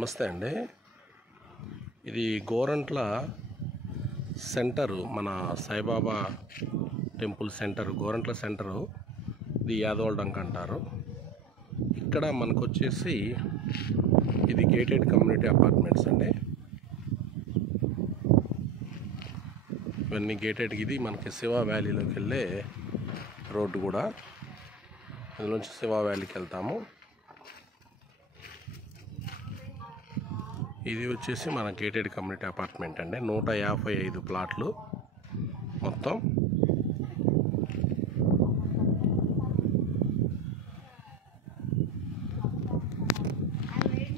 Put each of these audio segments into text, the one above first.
నమస్తే అండి. ఇది గోరంట్ల సెంటరు, మన Saibaba temple centre, Gorantla centre. ఇది యాదవల్ డంక్ అంటారు. ఇక్కడ మనకు వచ్చేసి ఇది గేటెడ్ కమ్యూనిటీ అపార్ట్మెంట్స్ అండి. ఇవన్నీ గేటెడ్. ఇది మనకి శివ వ్యాలీలోకి వెళ్ళే రోడ్డు కూడా. అందులోంచి శివ వ్యాలీకి వెళ్తాము. ఇది వచ్చేసి మన గేటెడ్ కమ్యూనిటీ అపార్ట్మెంట్ అండి. 155 ప్లాట్లు మొత్తం.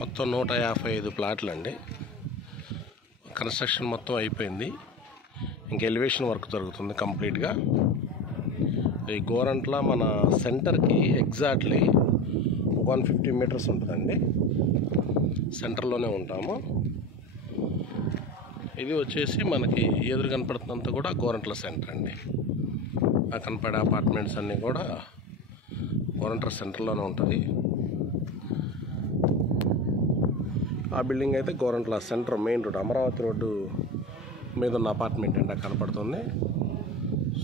మొత్తం 155 ప్లాట్లు అండి. కన్స్ట్రక్షన్ మొత్తం అయిపోయింది. ఇంక ఎలివేషన్ వర్క్ జరుగుతుంది కంప్లీట్గా. ఈ గోరంట్ల మన సెంటర్కి ఎగ్జాక్ట్లీ 150 మీటర్స్ ఉంటుందండి. సెంటర్లోనే ఉంటాము. ఇది వచ్చేసి మనకి ఎదురు కనపడుతున్నంత కూడా గోరంట్ల సెంటర్ అండి. ఆ కనపడే అపార్ట్మెంట్స్ అన్నీ కూడా గోరంట్ల సెంటర్లోనే ఉంటుంది. ఆ బిల్డింగ్ అయితే Gorantla centre main road, Amaravati road మీద ఉన్న అపార్ట్మెంట్ అండి కనపడుతుంది.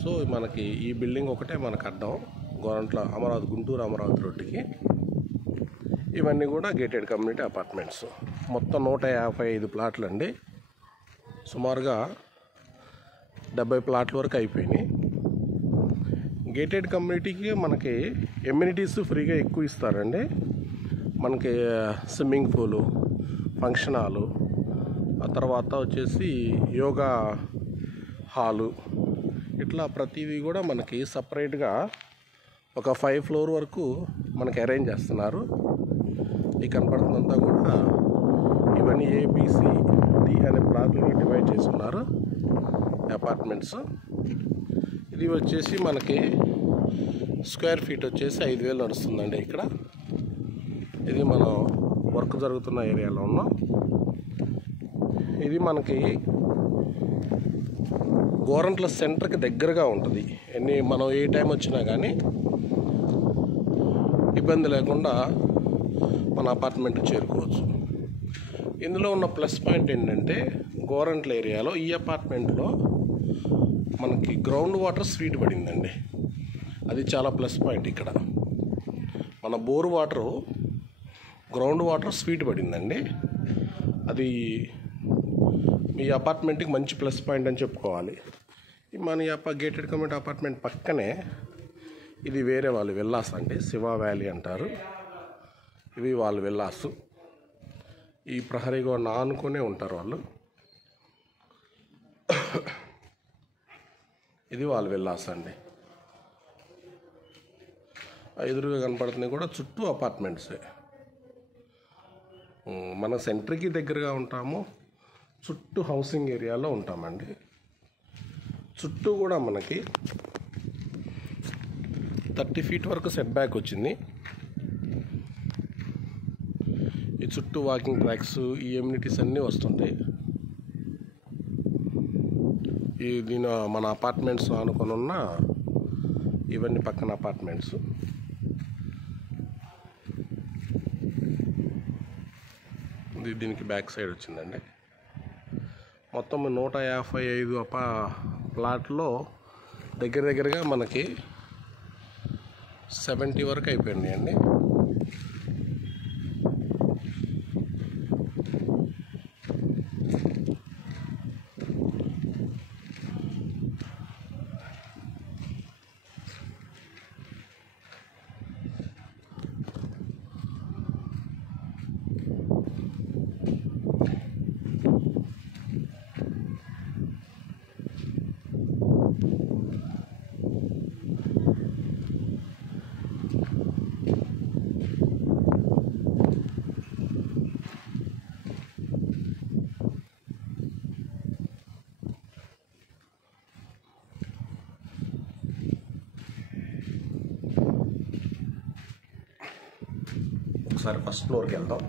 సో మనకి ఈ బిల్డింగ్ ఒకటే మనకు అడ్డం, గోరంట్ల అమరావతి, గుంటూరు అమరావతి రోడ్డుకి. ఇవన్నీ కూడా గేటెడ్ కమ్యూనిటీ అపార్ట్మెంట్స్. మొత్తం 155 ప్లాట్లు అండి. సుమారుగా 70 ప్లాట్ల వరకు అయిపోయినాయి. గేటెడ్ కమ్యూనిటీకి మనకి ఎమ్యూనిటీస్ ఫ్రీగా ఎక్కువ ఇస్తారండి. మనకి స్విమ్మింగ్ పూలు, ఫంక్షన్ హాలు, ఆ తర్వాత వచ్చేసి యోగా హాలు, ఇట్లా ప్రతిదీ కూడా మనకి సపరేట్గా ఒక 5 ఫ్లోర్ వరకు మనకి అరేంజ్ చేస్తున్నారు. ఈ కనపడుతుందంతా కూడా ఇవన్నీ ABCD అనే బ్లాక్లకి డివైడ్ చేస్తున్నారు అపార్ట్మెంట్స్. ఇది వచ్చేసి మనకి స్క్వేర్ ఫీట్ వచ్చేసి 5,000 నడుస్తుందండి ఇక్కడ. ఇది మనం వర్క్ జరుగుతున్న ఏరియాలో ఉన్నాం. ఇది మనకి గోరంట్ల సెంటర్కి దగ్గరగా ఉంటుంది. మనం ఏ టైం వచ్చినా కానీ ఇబ్బంది లేకుండా మన అపార్ట్మెంట్కి చేరుకోవచ్చు. ఇందులో ఉన్న ప్లస్ పాయింట్ ఏంటంటే, గోరంట్ల ఏరియాలో ఈ అపార్ట్మెంట్లో మనకి గ్రౌండ్ వాటర్ స్వీట్ పడిందండి. అది చాలా ప్లస్ పాయింట్. ఇక్కడ మన bore water, ground water sweet పడిందండి. అది ఈ అపార్ట్మెంట్కి మంచి ప్లస్ పాయింట్ అని చెప్పుకోవాలి. మన గేటెడ్ కమ్యూనిటీ అపార్ట్మెంట్ పక్కనే ఇది వేరే వాళ్ళు విల్లాస్ అండి, శివ వ్యాలీ అంటారు. ఇవి వాళ్ళు విల్లాసు. ఈ ప్రహరీ గోడ ఆనుకునే ఉంటారు వాళ్ళు. ఇది వాళ్ళ విల్లాస్ అండి. ఎదురుగా కనపడుతున్నాయి కూడా చుట్టూ అపార్ట్మెంట్సే. మన సెంటర్కి దగ్గరగా ఉంటాము, చుట్టూ హౌసింగ్ ఏరియాలో ఉంటామండి. చుట్టూ కూడా మనకి 30 ఫీట్ వరకు సెట్ బ్యాక్ వచ్చింది. ఈ చుట్టూ వాకింగ్ ట్రాక్స్, ఈ ఎమ్యూనిటీస్ అన్నీ వస్తుంటాయి. దీని మన అపార్ట్మెంట్స్ ఆనుకొని ఉన్న ఇవన్నీ పక్కన అపార్ట్మెంట్స్. దీనికి బ్యాక్ సైడ్ వచ్చిందండి. మొత్తం 155 ప్లాట్లో దగ్గరగా మనకి 70 వరకు అయిపోయింది అండి. ఒకసారి ఫస్ట్ ఫ్లోర్కి వెళ్దాం.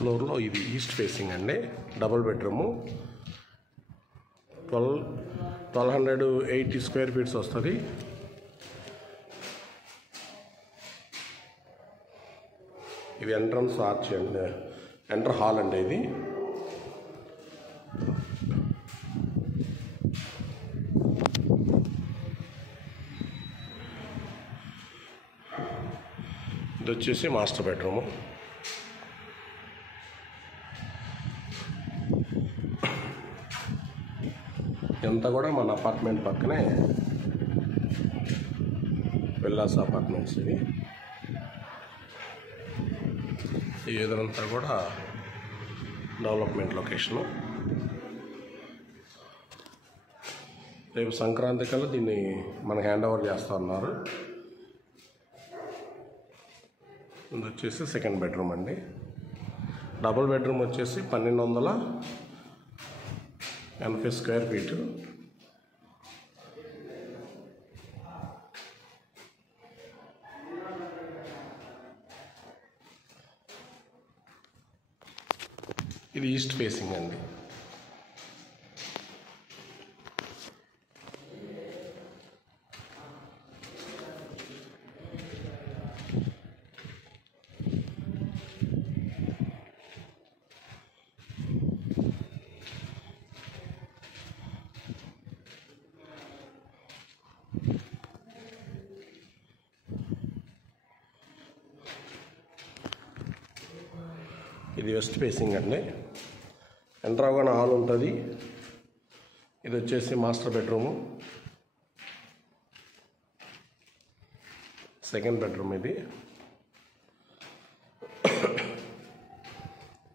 ఫ్లోర్లో ఇది ఈస్ట్ ఫేసింగ్ అండి, డబుల్ బెడ్రూము, 1280 స్క్వేర్ ఫీట్స్ వస్తుంది. ఇది ఎంట్రన్స్ ఆర్చ్ అండి, ఎంటర్ హాల్ అండి. ఇది వచ్చేసి మాస్టర్ బెడ్రూము. ఇదంతా కూడా మన అపార్ట్మెంట్ పక్కనే విల్లాస్ అపార్ట్మెంట్స్. ఈ ఎదురంతా కూడా డెవలప్మెంట్ లొకేషను. రేపు సంక్రాంతి కల్లా దీన్ని మనకి హ్యాండ్ ఓవర్ చేస్తూ ఉన్నారు. ఇది వచ్చేసి సెకండ్ బెడ్రూమ్ అండి. డబుల్ బెడ్రూమ్ వచ్చేసి 1280 స్క్వేర్ ఫీటు. ఇది ఈస్ట్ ఫేసింగ్ అండి. ఇది వెస్ట్ ఫేసింగ్ అండి. ఎంటర్ అవగానే హాల్ ఉంటుంది. ఇది వచ్చేసి మాస్టర్ బెడ్రూము, సెకండ్ బెడ్రూమ్.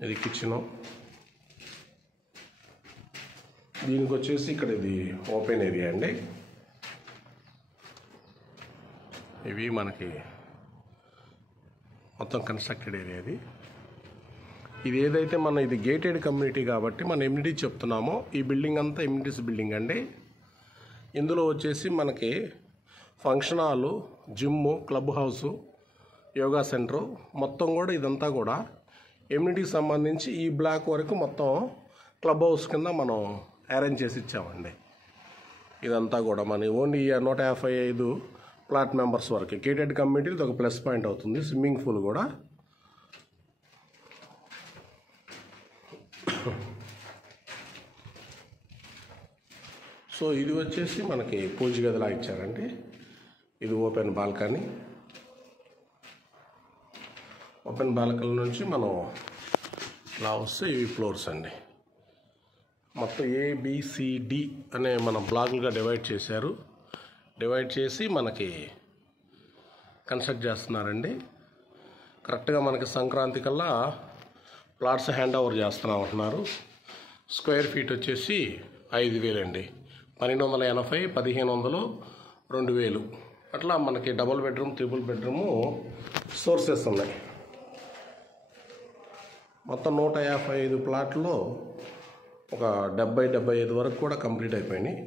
ఇది కిచెను. దీనికి వచ్చేసి ఇక్కడ ఇది ఓపెన్ ఏరియా అండి. ఇవి మనకి మొత్తం కన్స్ట్రక్టెడ్ ఏరియా. ఇది ఏదైతే ఇది గేటెడ్ కమ్యూనిటీ కాబట్టి మనం ఎమ్యూనిటీ చెప్తున్నామో, ఈ బిల్డింగ్ అంతా ఎమ్యూనిటీస్ బిల్డింగ్ అండి. ఇందులో వచ్చేసి మనకి function hall, gym, club house, yoga centre మొత్తం కూడా ఇదంతా కూడా ఎమ్యూనిటీకి సంబంధించి ఈ బ్లాక్ వరకు మొత్తం క్లబ్ హౌస్ కింద మనం అరేంజ్ చేసి ఇచ్చామండి. ఇదంతా కూడా మన ఓన్లీ 155 ప్లాట్ మెంబర్స్ వరకు గేటెడ్ కమ్యూనిటీ ఒక ప్లస్ పాయింట్ అవుతుంది. స్విమ్మింగ్ పూల్ కూడా. సో ఇది వచ్చేసి మనకి పూజ గదిలా ఇచ్చారండి. ఇది ఓపెన్ బాల్కనీ. ఓపెన్ బాల్కనీ నుంచి మనం ఇలా వస్తే ఇవి ఫ్లోర్స్ అండి. మొత్తం ABCD అనే మన బ్లాకులుగా డివైడ్ చేశారు. డివైడ్ చేసి మనకి కన్స్ట్రక్ట్ చేస్తున్నారండి. కరెక్ట్గా మనకి సంక్రాంతి కల్లా ప్లాట్స్ హ్యాండ్ ఓవర్ చేస్తున్నాం అంటున్నారు. స్క్వేర్ ఫీట్ వచ్చేసి 5000 అండి. 1280, 1500, 2000 అట్లా మనకి double bedroom, triple bedroom sources ఉన్నాయి. మొత్తం 155 ప్లాట్లో ఒక 70-75 వరకు కూడా కంప్లీట్ అయిపోయినాయి.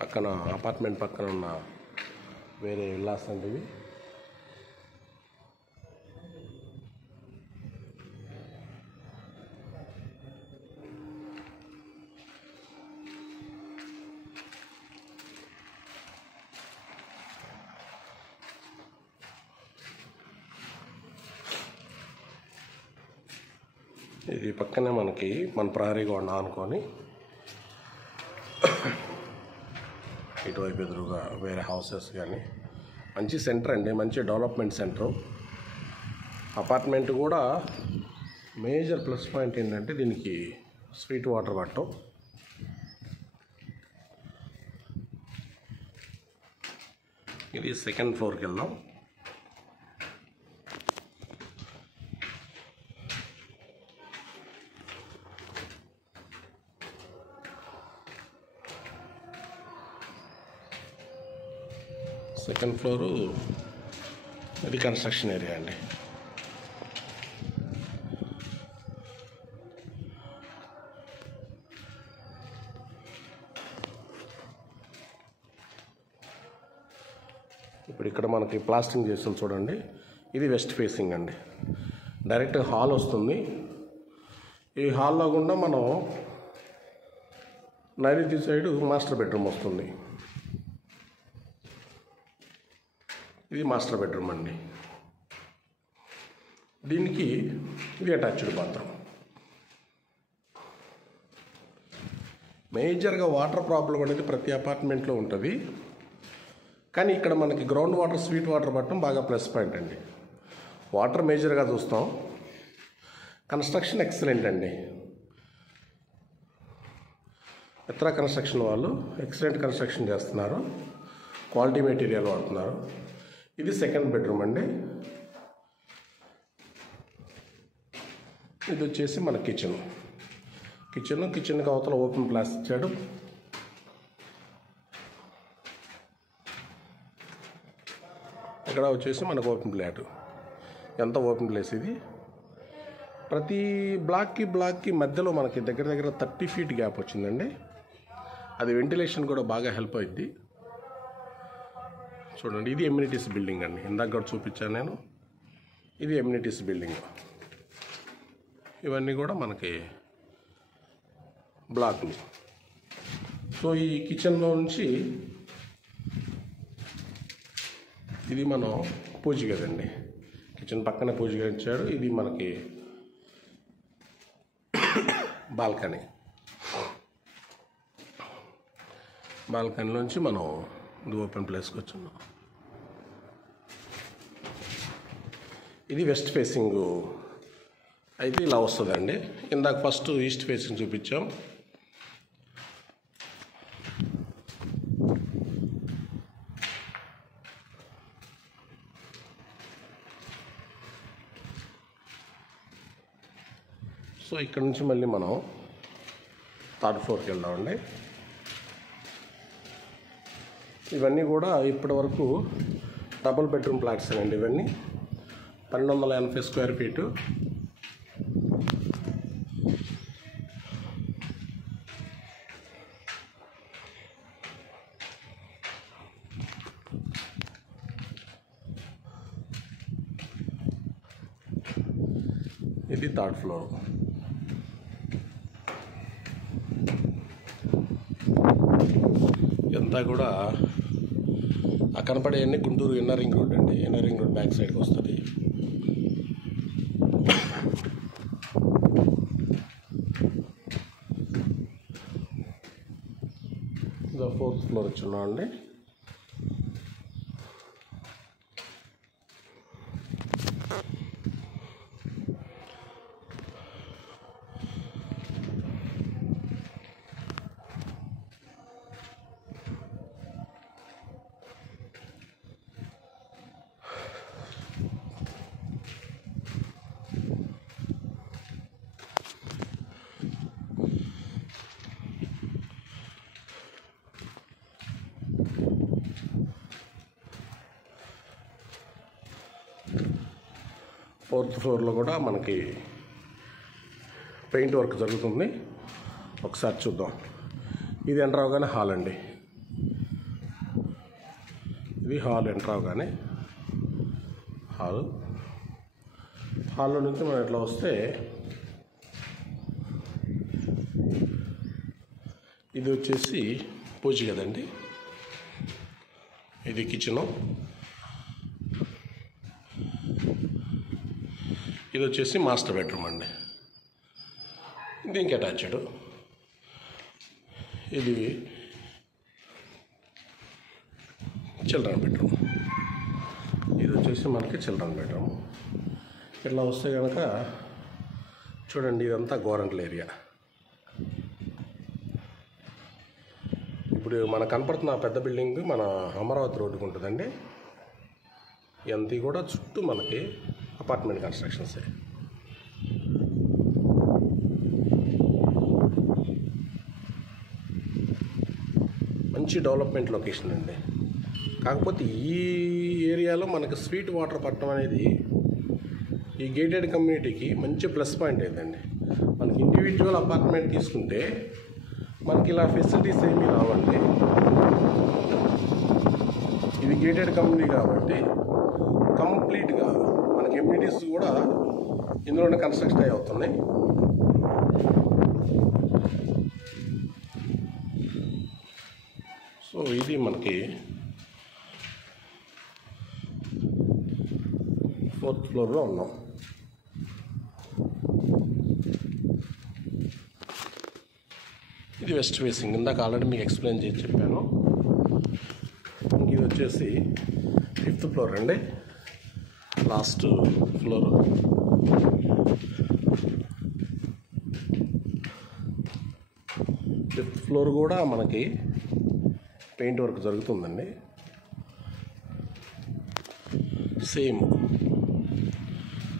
పక్కన అపార్ట్మెంట్ పక్కన ఉన్న వేరే విల్లాస్ అండి ఇవి. ఇది పక్కనే మనకి మన ప్రహరీ గోడ అనుకొని ఇటువైపు ఎదురుగా వేరే హౌసెస్ కానీ మంచి సెంటర్ అండి, మంచి డెవలప్మెంట్ సెంటర్. అపార్ట్మెంట్ కూడా మేజర్ ప్లస్ పాయింట్ ఏంటంటే దీనికి స్వీట్ వాటర్ పట్టం. ఇది సెకండ్ ఫ్లోర్కి వెళ్దాం. సెకండ్ ఫ్లోరు ఇది కన్స్ట్రక్షన్ ఏరియా అండి. ఇప్పుడు ఇక్కడ మనకి ప్లాస్టింగ్ చేస్తుంది చూడండి, ఇది వెస్ట్ ఫేసింగ్ అండి. డైరెక్ట్ హాల్ వస్తుంది. ఈ హాల్లో గుండా మనం నైరుతి సైడు మాస్టర్ బెడ్రూమ్ వస్తుంది. ఇది మాస్టర్ బెడ్రూమ్ అండి. దీనికి ఇది అటాచ్డ్ బాత్రూమ్. మేజర్గా వాటర్ ప్రాబ్లం అనేది ప్రతి అపార్ట్మెంట్లో ఉంటుంది, కానీ ఇక్కడ మనకి గ్రౌండ్ వాటర్, స్వీట్ వాటర్ పట్టడం బాగా ప్లస్ పాయింట్ అండి. వాటర్ మేజర్గా చూస్తాం. కన్స్ట్రక్షన్ ఎక్సలెంట్ అండి. ఎత్రా కన్స్ట్రక్షన్ వాళ్ళు ఎక్సలెంట్ కన్స్ట్రక్షన్ చేస్తున్నారు, క్వాలిటీ మెటీరియల్ వాడుతున్నారు. ఇది సెకండ్ బెడ్రూమ్ అండి. ఇది వచ్చేసి మన కిచెన్కి అవతల ఓపెన్ ప్లాస్ ఇచ్చాడు. ఇక్కడ వచ్చేసి మనకు ఓపెన్ ప్లాట్. ఎంత ఓపెన్ ప్లేస్ ఇది. ప్రతి బ్లాక్కి మధ్యలో మనకి దగ్గర 30 feet గ్యాప్ వచ్చిందండి. అది వెంటిలేషన్ కూడా బాగా హెల్ప్ అవుద్ది. చూడండి, ఇది ఎమ్యూనిటీస్ బిల్డింగ్ అండి. ఇందాక కూడా చూపించాను నేను. ఇది ఎమ్యూనిటీస్ బిల్డింగ్. ఇవన్నీ కూడా మనకి బ్లాక్లు. సో ఈ కిచెన్లో నుంచి ఇది మనం పూజ గదండి. కిచెన్ పక్కనే పూజ గది ఇచ్చాడు. ఇది మనకి బాల్కనీ. బాల్కనీలోంచి మనం ఇది ఓపెన్ ప్లేస్కి వచ్చున్నాం. ఇది వెస్ట్ ఫేసింగ్ అయితే ఇలా వస్తుందండి. ఇందాక ఫస్ట్ ఈస్ట్ ఫేసింగ్ చూపించాం. సో ఇక్కడ నుంచి మళ్ళీ మనం 3rd floorకి వెళ్దామండి. ఇవన్నీ కూడా ఇప్పటి వరకు డబుల్ బెడ్రూమ్ ఫ్లాట్స్ అండి. ఇవన్నీ 1280 square feet. ఇది 3rd floor. ఇదంతా కూడా ఆ కనపడేవన్నీ గుంటూరు ఇన్నర్ రింగ్ రోడ్ అండి. ఇన్నర్ రింగ్ రోడ్ బ్యాక్ సైడ్కి వస్తుంది. ఇది 4th floor వచ్చున్నాం అండి. ఫోర్త్ ఫ్లోర్లో కూడా మనకి పెయింట్ వర్క్ జరుగుతుంది. ఒకసారి చూద్దాం. ఇది ఎంటర్ అవగానే హాల్ అండి. ఇది హాల్. ఎంటర్ అవగానే హాల్లో నుంచి మనం ఇట్లా వస్తే ఇది వచ్చేసి పూజ గదండి. ఇది కిచెను. ఇది వచ్చేసి మాస్టర్ బెడ్రూమ్ అండి. దీనికి అటాచ్డ్. ఇది చిల్డ్రన్ బెడ్రూమ్. ఇది వచ్చేసి మనకి చిల్డ్రన్ బెడ్రూమ్. ఇట్లా వస్తే కనుక చూడండి, ఇదంతా గోరంట్ల ఏరియా. ఇప్పుడు మనకు కనపడుతున్న పెద్ద బిల్డింగ్ మన అమరావతి రోడ్డుకు ఉంటుందండి. ఇదంతా కూడా చుట్టూ మనకి అపార్ట్మెంట్ కన్స్ట్రక్షన్సే. మంచి డెవలప్మెంట్ లొకేషన్ అండి. కాకపోతే ఈ ఏరియాలో మనకి స్వీట్ వాటర్ పట్టడం అనేది ఈ గేటెడ్ కమ్యూనిటీకి మంచి ప్లస్ పాయింట్ అయిందండి. మనకి ఇండివిజువల్ అపార్ట్మెంట్ తీసుకుంటే మనకి ఇలా ఫెసిలిటీస్ ఏమీ రావండి. ఇది గేటెడ్ కమ్యూనిటీ కాబట్టి కంప్లీట్గా మనకి ఎమ్యూనిటీస్ కూడా ఇందులోనే కన్స్ట్రక్షన్ అయ్యి అవుతున్నాయి. సో ఇది మనకి 4th ఫ్లోర్లో ఉన్నాం. ఇది వెస్ట్ ఫేసింగ్, ఇందాక ఆల్రెడీ మీకు ఎక్స్ప్లెయిన్ చేసి చెప్పాను. ఇది వచ్చేసి 5th ఫ్లోర్ అండి, లాస్ట్ ఫ్లోర్. ఫిఫ్త్ ఫ్లోర్ కూడా మనకి పెయింట్ వర్క్ జరుగుతుందండి. సేమ్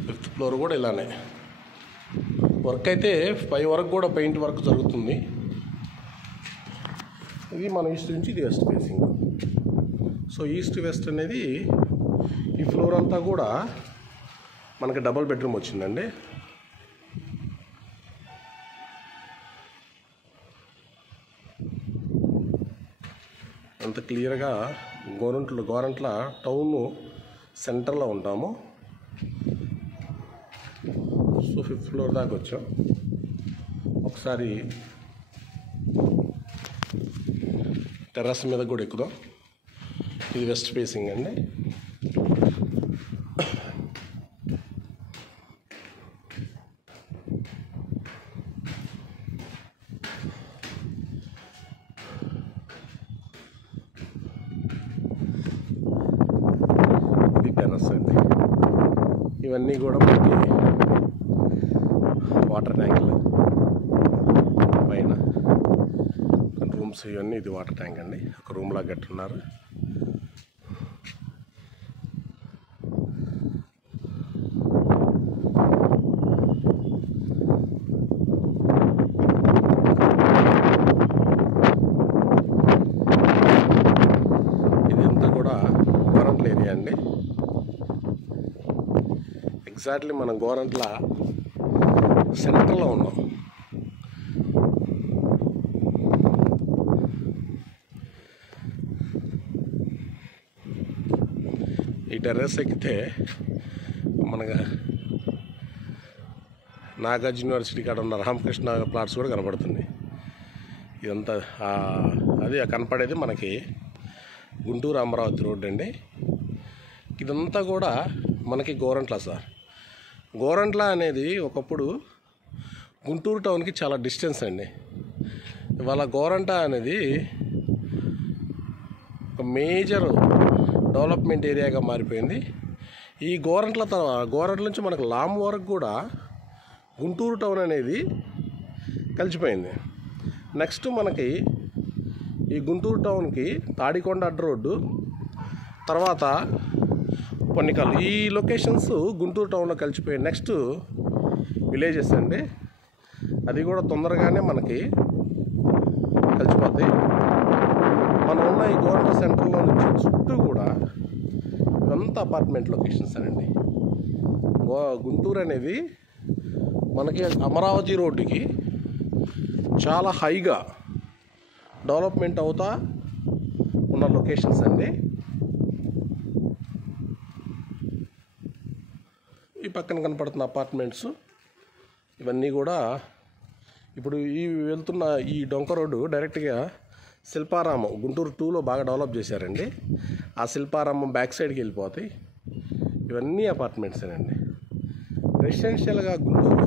5th ఫ్లోర్ కూడా ఇలానే వర్క్ అయితే 5 వరకు కూడా పెయింట్ వర్క్ జరుగుతుంది. ఇది మన ఈస్ట్ నుంచి ఇది west facing. So east west అనేది ఈ ఫ్లోర్ అంతా కూడా మనకి డబుల్ బెడ్రూమ్ వచ్చిందండి. అంత క్లియర్గా గోరంట్ల టౌన్ సెంటర్లో ఉంటాము. సో 5th ఫ్లోర్ దాకా వచ్చాం. ఒకసారి టెర్రస్ మీద కూడా ఎక్కుదాం. ఇది వెస్ట్ ఫేసింగ్ అండి. ఇది టెర్రస్ అండి. ఇవన్నీ కూడా మనకి వాటర్ ట్యాంకులు పైన కొన్ని రూమ్స్ ఇవన్నీ. ఇది వాటర్ ట్యాంక్ అండి, ఒక రూమ్లా కట్టున్నారు. ఇదంతా కూడా గోరంట్ల ఏరియా అండి. ఎగ్జాక్ట్లీ మనం గోరంట్ల సెంటర్లో ఉన్నాం. ఈ టెర్రస్ ఎక్కితే మనకు నాగార్జున యూనివర్సిటీ కాడ ఉన్న రామకృష్ణ ప్లాట్స్ కూడా కనపడుతుంది. ఇదంతా అది కనపడేది మనకి గుంటూరు అమరావతి రోడ్ అండి. ఇదంతా కూడా మనకి గోరంట్ల సార్. గోరంట్ల అనేది ఒకప్పుడు గుంటూరు టౌన్కి చాలా డిస్టెన్స్ అండి. ఇవాళ గోరంట్ల అనేది ఒక మేజర్ డెవలప్మెంట్ ఏరియాగా మారిపోయింది. ఈ గోరంట్ల నుంచి మనకు లామ్ వరకు కూడా గుంటూరు టౌన్ అనేది కలిసిపోయింది. నెక్స్ట్ మనకి ఈ గుంటూరు టౌన్కి తాడికొండ అడ్డ రోడ్డు, తర్వాత పొన్నికల్, ఈ లొకేషన్స్ గుంటూరు టౌన్లో కలిసిపోయాయి. నెక్స్ట్ విలేజెస్ అండి, అది కూడా తొందరగానే మనకి కలిసిపోతాయి. మనం ఉన్న ఈ గోరంట్ల సెంటర్లో నుంచి చుట్టూ కూడా ఇవంతా అపార్ట్మెంట్ లొకేషన్స్ అండి. గుంటూరు అనేది మనకి అమరావతి రోడ్డుకి చాలా హైగా డెవలప్మెంట్ అవుతా ఉన్న లొకేషన్స్ అండి. ఈ పక్కన కనపడుతున్న అపార్ట్మెంట్స్ ఇవన్నీ కూడా ఇప్పుడు ఈ వెళ్తున్న ఈ డొంక రోడ్డు డైరెక్ట్గా శిల్పారామం గుంటూరు 2లో బాగా డెవలప్ చేశారండి. ఆ శిల్పారామం బ్యాక్ సైడ్కి వెళ్ళిపోతాయి. ఇవన్నీ అపార్ట్మెంట్సేనండి. రెసిడెన్షియల్గా గుంటూరు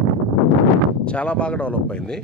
చాలా బాగా డెవలప్ అయింది.